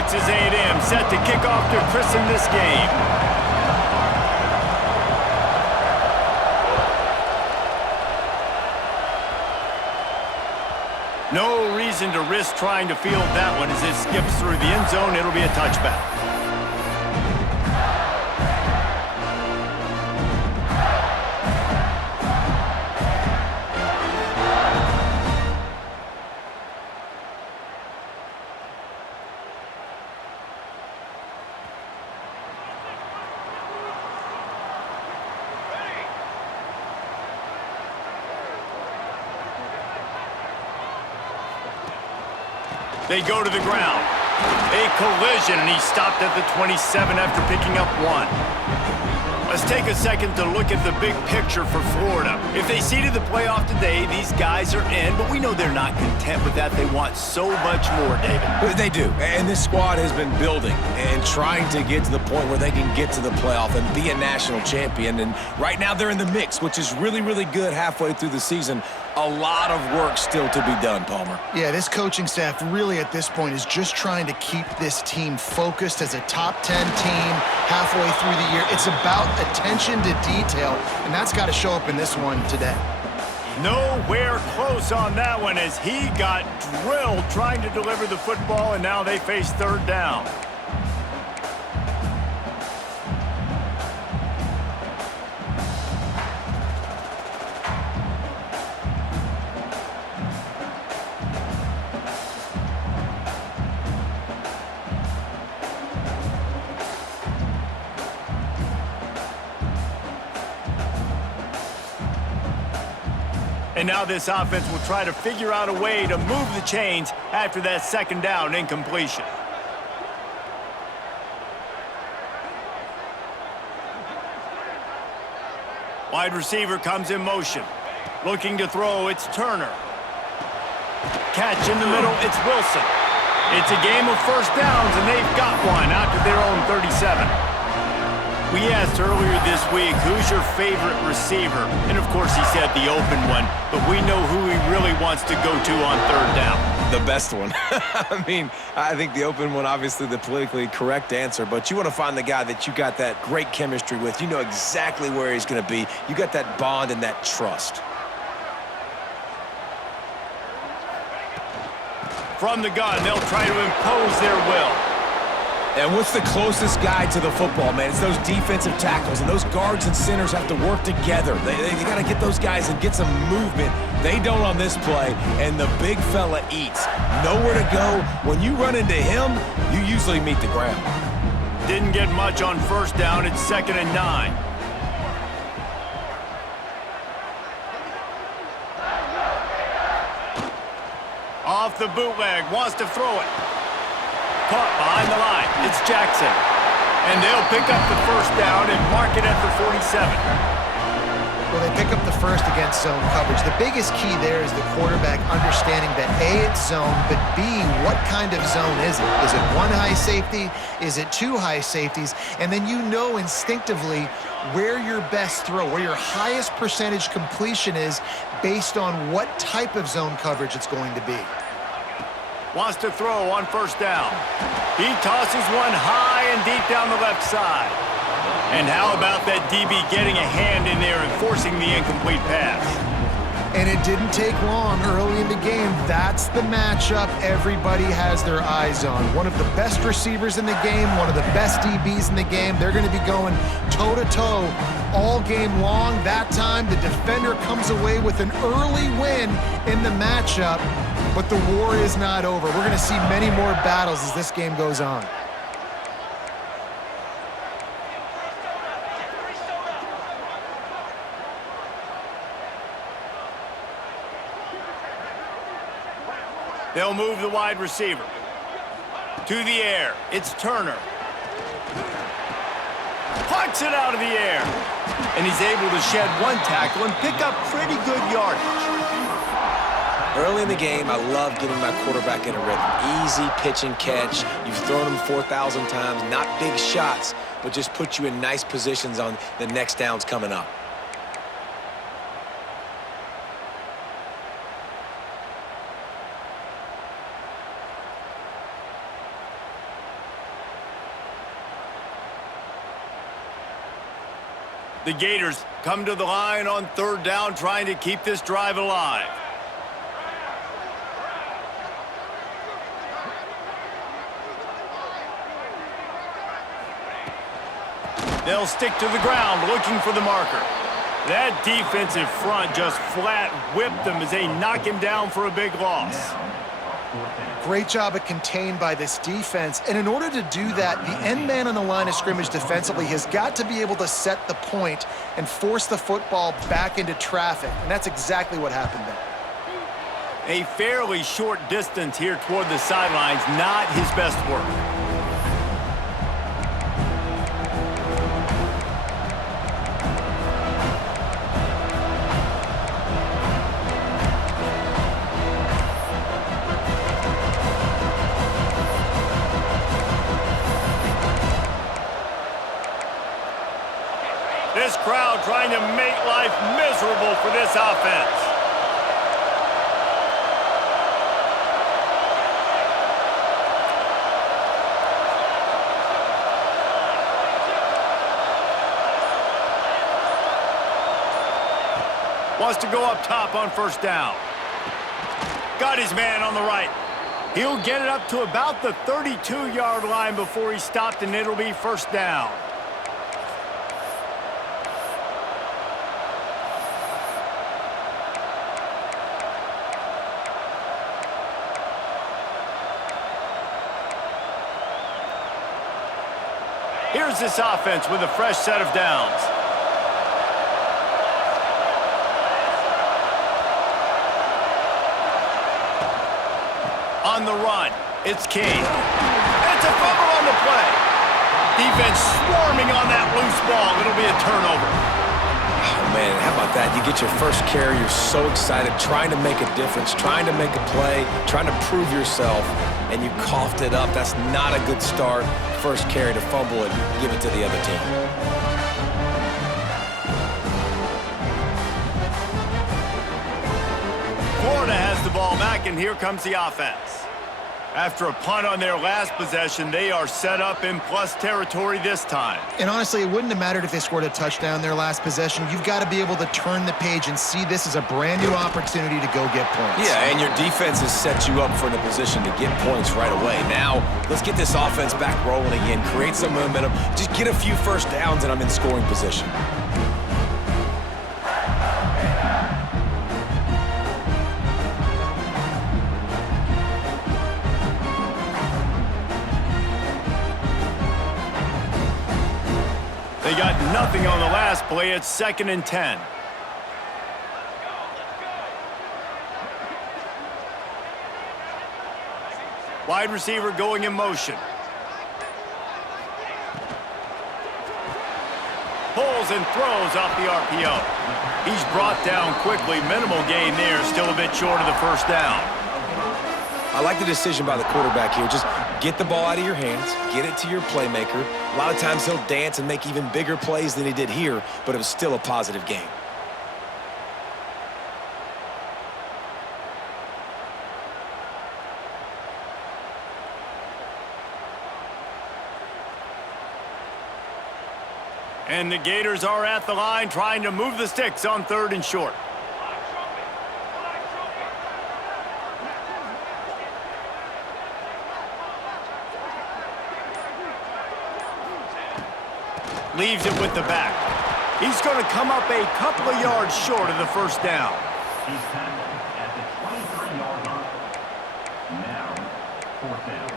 Texas A&M set to kick off to christen this game. No reason to risk trying to field that one as it skips through the end zone. It'll be a touchback. They go to the ground. A collision, and he stopped at the 27 after picking up 1. Let's take a second to look at the big picture for Florida. If they seeded the playoff today, these guys are in, but we know they're not content with that. They want so much more, David. They do, and this squad has been building and trying to get to the point where they can get to the playoff and be a national champion. And right now they're in the mix, which is really, really good halfway through the season. A lot of work still to be done, Palmer. Yeah, this coaching staff really at this point is just trying to keep this team focused as a top 10 team halfway through the year. It's about attention to detail, and that's got to show up in this one today. Nowhere close on that one as he got drilled trying to deliver the football, and now they face third down. And now this offense will try to figure out a way to move the chains after that second down incompletion. Wide receiver comes in motion. Looking to throw, it's Turner. Catch in the middle, it's Wilson. It's a game of first downs, and they've got one out to their own 37. We asked earlier this week, who's your favorite receiver? And of course he said the open one, but we know who he really wants to go to on third down. The best one. I mean, I think the open one, obviously the politically correct answer, but you want to find the guy that you got that great chemistry with. You know exactly where he's going to be. You got that bond and that trust. From the gun, they'll try to impose their will. And what's the closest guy to the football, man? It's those defensive tackles, and those guards and centers have to work together. They got to get those guys and get some movement. They don't on this play, and the big fella eats. Nowhere to go. When you run into him, you usually meet the ground. Didn't get much on first down. It's 2nd and 9. Off the bootleg, wants to throw it. Caught behind the line. It's Jackson. And they'll pick up the first down and mark it at the 47. Well, they pick up the first against zone coverage. The biggest key there is the quarterback understanding that A, it's zone, but B, what kind of zone is it? Is it one high safety? Is it two high safeties? And then you know instinctively where your best throw, where your highest percentage completion is based on what type of zone coverage it's going to be. Wants to throw on first down. He tosses one high and deep down the left side. And how about that DB getting a hand in there and forcing the incomplete pass? And it didn't take long early in the game. That's the matchup everybody has their eyes on. One of the best receivers in the game, one of the best DBs in the game. They're going to be going toe-to-toe all game long. That time, the defender comes away with an early win in the matchup, but the war is not over. We're going to see many more battles as this game goes on. They'll move the wide receiver. To the air, it's Turner. Plucks it out of the air. And he's able to shed one tackle and pick up pretty good yardage. Early in the game, I love getting my quarterback in a rhythm. Easy pitch and catch. You've thrown him 4,000 times. Not big shots, but just put you in nice positions on the next downs coming up. The Gators come to the line on 3rd down, trying to keep this drive alive. They'll stick to the ground, looking for the marker. That defensive front just flat whipped them as they knock him down for a big loss. Great job of contained by this defense. And in order to do that, the end man on the line of scrimmage defensively has got to be able to set the point and force the football back into traffic. And that's exactly what happened there. A fairly short distance here toward the sidelines, not his best work. This crowd trying to make life miserable for this offense. Wants to go up top on 1st down. Got his man on the right. He'll get it up to about the 32-yard line before he's stopped, and it'll be 1st down. Here's this offense with a fresh set of downs. On the run, it's King. It's a fumble on the play. Defense swarming on that loose ball. It'll be a turnover. Oh, man, how about that? You get your first carry, you're so excited, trying to make a difference, trying to make a play, trying to prove yourself, and you coughed it up. That's not a good start. First carry to fumble and give it to the other team. Florida has the ball back, and here comes the offense. After a punt on their last possession, they are set up in plus territory this time. And honestly, it wouldn't have mattered if they scored a touchdown their last possession. You've got to be able to turn the page and see this as a brand new opportunity to go get points. Yeah, and your defense has set you up for the position to get points right away. Now, let's get this offense back rolling again, create some momentum, just get a few first downs, and I'm in scoring position. They got nothing on the last play. It's 2nd and 10. Wide receiver going in motion. Pulls and throws off the RPO. He's brought down quickly. Minimal gain there. Still a bit short of the 1st down. I like the decision by the quarterback here. Just get the ball out of your hands, get it to your playmaker. A lot of times he'll dance and make even bigger plays than he did here, but it was still a positive game. And the Gators are at the line trying to move the sticks on 3rd and short. Leaves it with the back. He's going to come up a couple of yards short of the 1st down. He's tackled at the 23-yard line. Now, 4th down.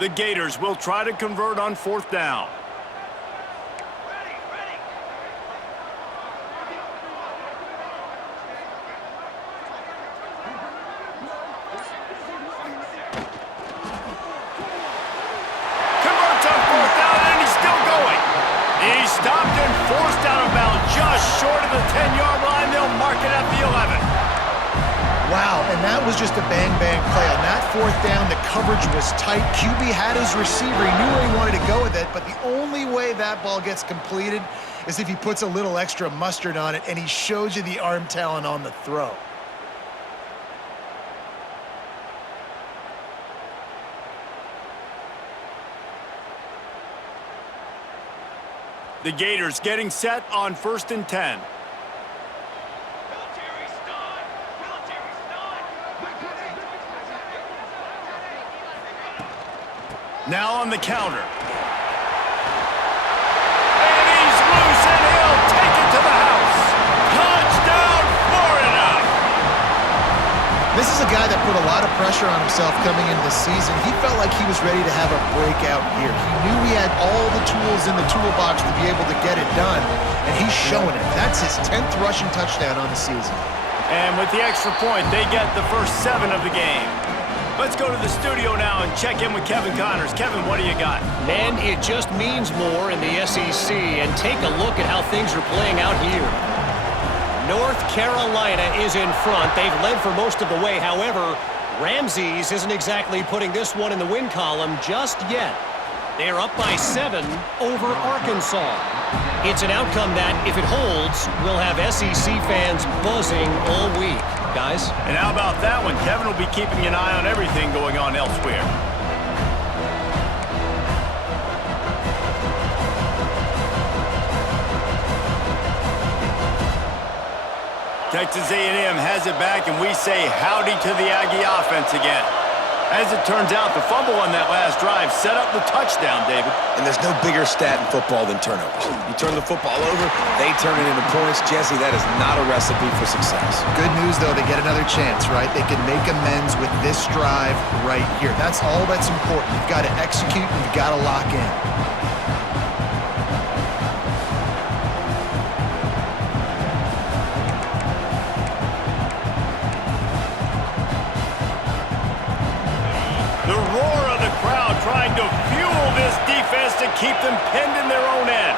The Gators will try to convert on 4th down. Converts on 4th down, and he's still going. He's stopped and forced out of bounds just short of the 10-yard line. They'll mark it at the 11. Wow, and that was just a bang-bang play. On that fourth down, the coverage was tight. QB had his receiver. He knew where he wanted to go with it, but the only way that ball gets completed is if he puts a little extra mustard on it, and he shows you the arm talent on the throw. The Gators getting set on 1st and 10. Now on the counter. And he's loose, and he'll take it to the house. Touchdown, Florida! This is a guy that put a lot of pressure on himself coming into the season. He felt like he was ready to have a breakout year. He knew he had all the tools in the toolbox to be able to get it done, and he's showing it. That's his 10th rushing touchdown on the season. And with the extra point, they get the first 7 of the game. Let's go to the studio now and check in with Kevin Connors. Kevin, what do you got? Man, it just means more in the SEC, and take a look at how things are playing out here. North Carolina is in front. They've led for most of the way. However, Ramses isn't exactly putting this one in the win column just yet. They're up by 7 over Arkansas. It's an outcome that, if it holds, will have SEC fans buzzing all week. Guys? And how about that one? Kevin will be keeping an eye on everything going on elsewhere. Texas A&M has it back, and we say howdy to the Aggie offense again. As it turns out, the fumble on that last drive set up the touchdown, David. And there's no bigger stat in football than turnovers. You turn the football over, they turn it into points. Jesse, that is not a recipe for success. Good news, though, they get another chance, right? They can make amends with this drive right here. That's all that's important. You've got to execute, and you've got to lock in. The roar of the crowd trying to fuel this defense to keep them pinned in their own end.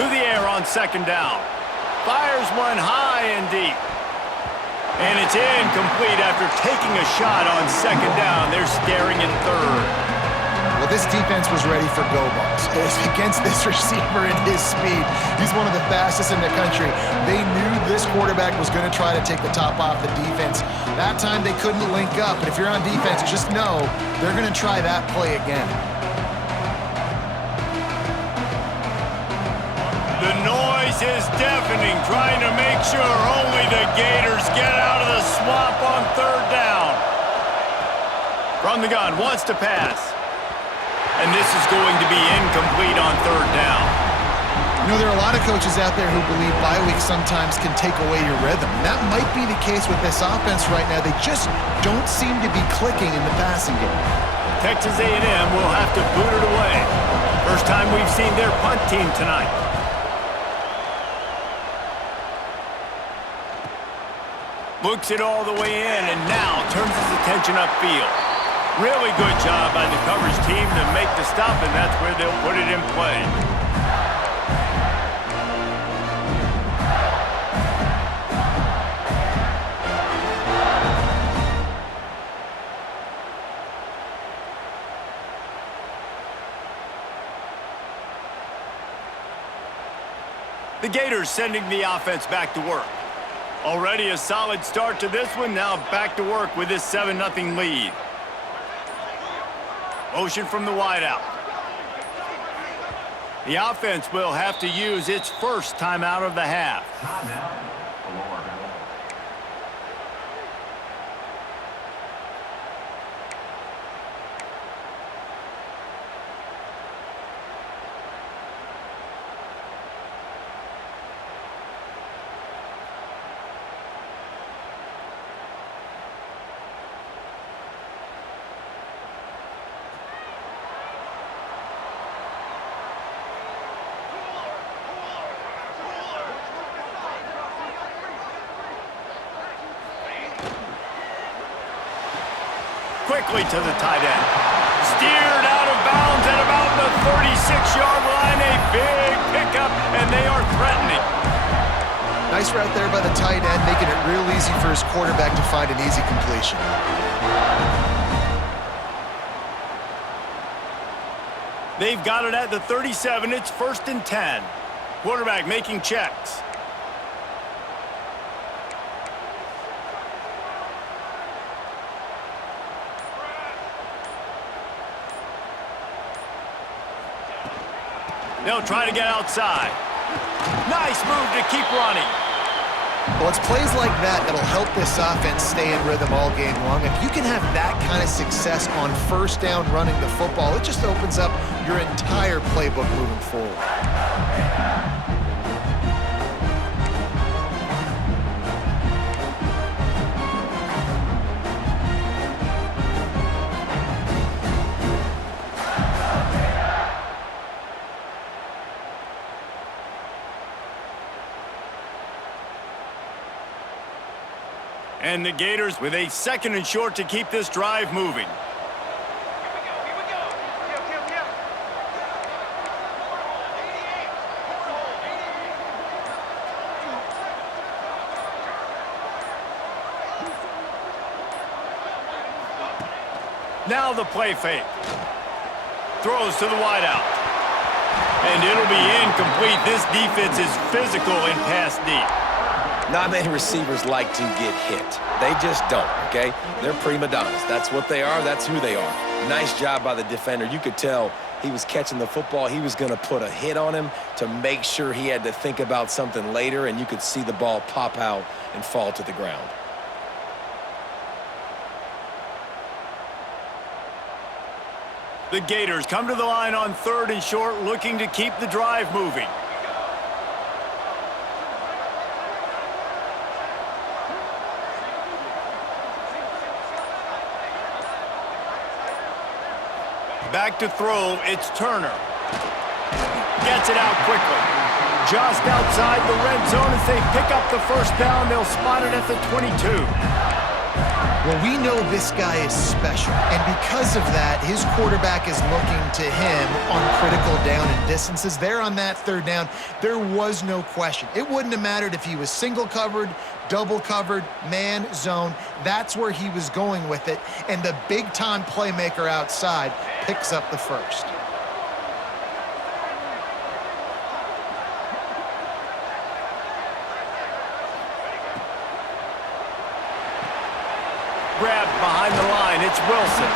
To the air on 2nd down. Fires one high and deep. And it's incomplete after taking a shot on 2nd down. They're staring at 3rd. Well, this defense was ready for go balls. Against this receiver and his speed. He's one of the fastest in the country. They knew this quarterback was going to try to take the top off the defense. That time they couldn't link up, but if you're on defense, just know they're going to try that play again. The noise is deafening, trying to make sure only the Gators get out of the swamp on 3rd down. From the gun, wants to pass. And this is going to be incomplete on 3rd down. You know, there are a lot of coaches out there who believe bye weeks sometimes can take away your rhythm. And that might be the case with this offense right now. They just don't seem to be clicking in the passing game. Texas A&M will have to boot it away. First time we've seen their punt team tonight. Looks it all the way in and now turns his attention upfield. Really good job by the coverage team to make the stop, and that's where they'll put it in play. The Gators sending the offense back to work. Already a solid start to this one, now back to work with this 7-0 lead. Motion from the wideout. The offense will have to use its first timeout of the half. Quickly to the tight end. Steered out of bounds at about the 36-yard line. A big pickup, and Nice route there by the tight end, making it real easy for his quarterback to find an easy completion. They've got it at the 37. It's 1st and 10. Quarterback making checks. They'll try to get outside. Nice move to keep running. Well, it's plays like that that'll help this offense stay in rhythm all game long. If you can have that kind of success on 1st down running the football, it just opens up your entire playbook moving forward. And the Gators with a 2nd and short to keep this drive moving. Now the play fake. Throws to the wideout. And it'll be incomplete. This defense is physical and pass deep. Not many receivers like to get hit. They just don't, okay? They're prima donnas. That's what they are. That's who they are. Nice job by the defender. You could tell he was catching the football. He was going to put a hit on him to make sure he had to think about something later, and you could see the ball pop out and fall to the ground. The Gators come to the line on 3rd and short, looking to keep the drive moving. Back to throw, it's Turner. Gets it out quickly. Just outside the red zone as they pick up the 1st down. They'll spot it at the 22. Well, we know this guy is special, and because of that, his quarterback is looking to him on critical down and distances. There on that 3rd down, there was no question. It wouldn't have mattered if he was single covered, double covered, man, zone. That's where he was going with it, and the big-time playmaker outside picks up the 1st. Grabbed behind the line, it's Wilson.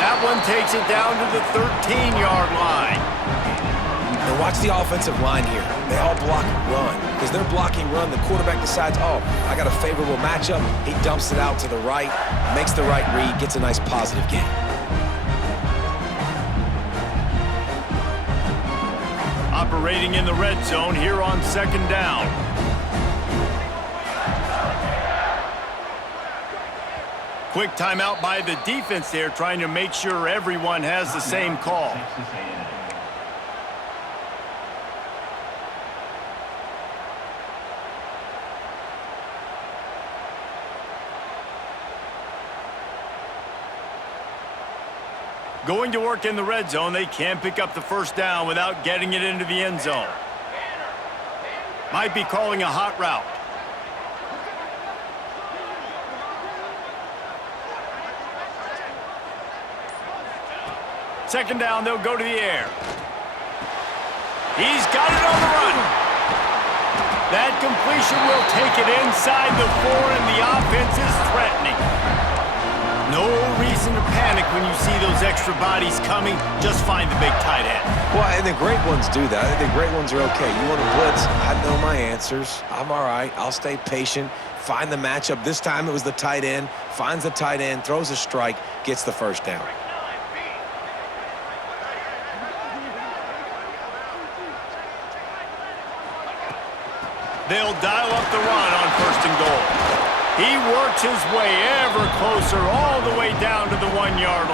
That one takes it down to the 13-yard line. And watch the offensive line here. They all block run. Because they're blocking run, the quarterback decides, oh, I got a favorable matchup. He dumps it out to the right, makes the right read, gets a nice positive gain. Operating in the red zone here on 2nd down. Quick timeout by the defense there, trying to make sure everyone has the same call. Going to work in the red zone, they can't pick up the 1st down without getting it into the end zone. Might be calling a hot route. Second down, they'll go to the air. He's got it on the run. That completion will take it inside the 4, and the offense is threatening. No reason to panic when you see those extra bodies coming. Just find the big tight end. Well, and the great ones do that. I think the great ones are okay. You want to blitz, I know my answers. I'm all right. I'll stay patient. Find the matchup. This time it was the tight end. Finds the tight end, throws a strike, gets the 1st down. They'll dial up the run on 1st and goal. He works his way ever closer all the way down to the 1-yard line.